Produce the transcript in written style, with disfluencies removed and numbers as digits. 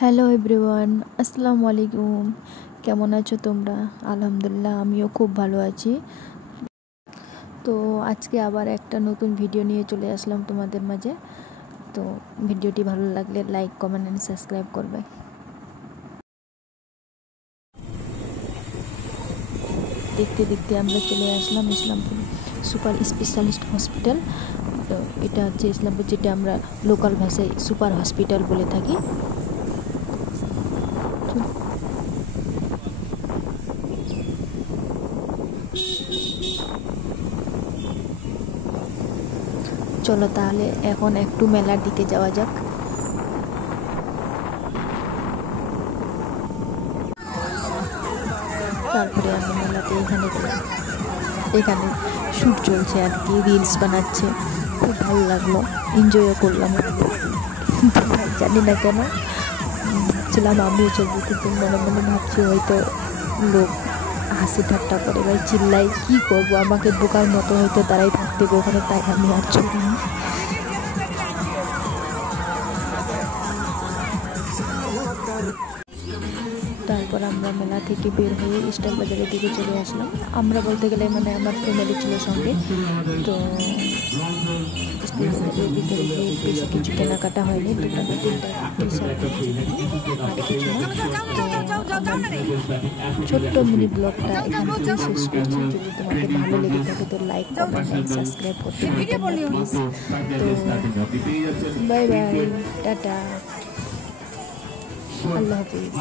Hello everyone, আসসালামু আলাইকুম। কেমন আছো তোমরা? আলহামদুলিল্লাহ, আমিও খুব ভালো আছি। তো আজকে আবার একটা নতুন ভিডিও নিয়ে চলে আসলাম তোমাদের মাঝে। তো ভিডিওটি ভালো লাগলে লাইক, কমেন্ট অ্যান্ড সাবস্ক্রাইব করবে। দেখতে দেখতে আমরা চলে আসলাম ইসলামপুর সুপার স্পেশালিস্ট হসপিটাল। তো এটা হচ্ছে ইসলামপুর, যেটা আমরা লোকাল ভাষায় সুপার হসপিটাল বলে থাকি। চলো তাহলে এখন একটু মেলার দিকে যাওয়া যাক। তারপরে আমি মেলাতে এখানে গেলাম। এখানে শ্যুট চলছে আর কি, রিলস বানাচ্ছে, খুব ভালো লাগলো, এনজয়ও করলাম। জানি না কেন ছিলাম আমিও ছবি, কিন্তু মনে মনে ভাবছি হয়তো লোক হাসি ঠাট্টা করে বা চিল্লাই, কী করবো, আমাকে বোকার মতো হয়তো তারাই থাকতে হবে ওখানে, তাই আমি আর ছবিনি। তারপর আমরা মেলা থেকে বের হয়ে স্টাইল বাজারের দিকে চলে আসলাম। আমরা বলতে গেলে মানে আমার ফ্যামিলি ছিল সঙ্গে। তো স্টাইল বাজারের ভিতরে গিয়ে বেশি কিছু কেনাকাটা হয়নি, 2 টাকা 3 টাকা টি শার্ট আর কিছু না। তো আমার ছোট্ট মিনি ব্লগটা এখান থেকে শেষ করছি। যদি তোমাদের ভালো লেগে থাকে তো লাইক, কমেন্ট অ্যান্ড সাবস্ক্রাইব করতে ভুলবেন না প্লিজ। তো বাই বাই, টাটা, আল্লাহ হাফিজ।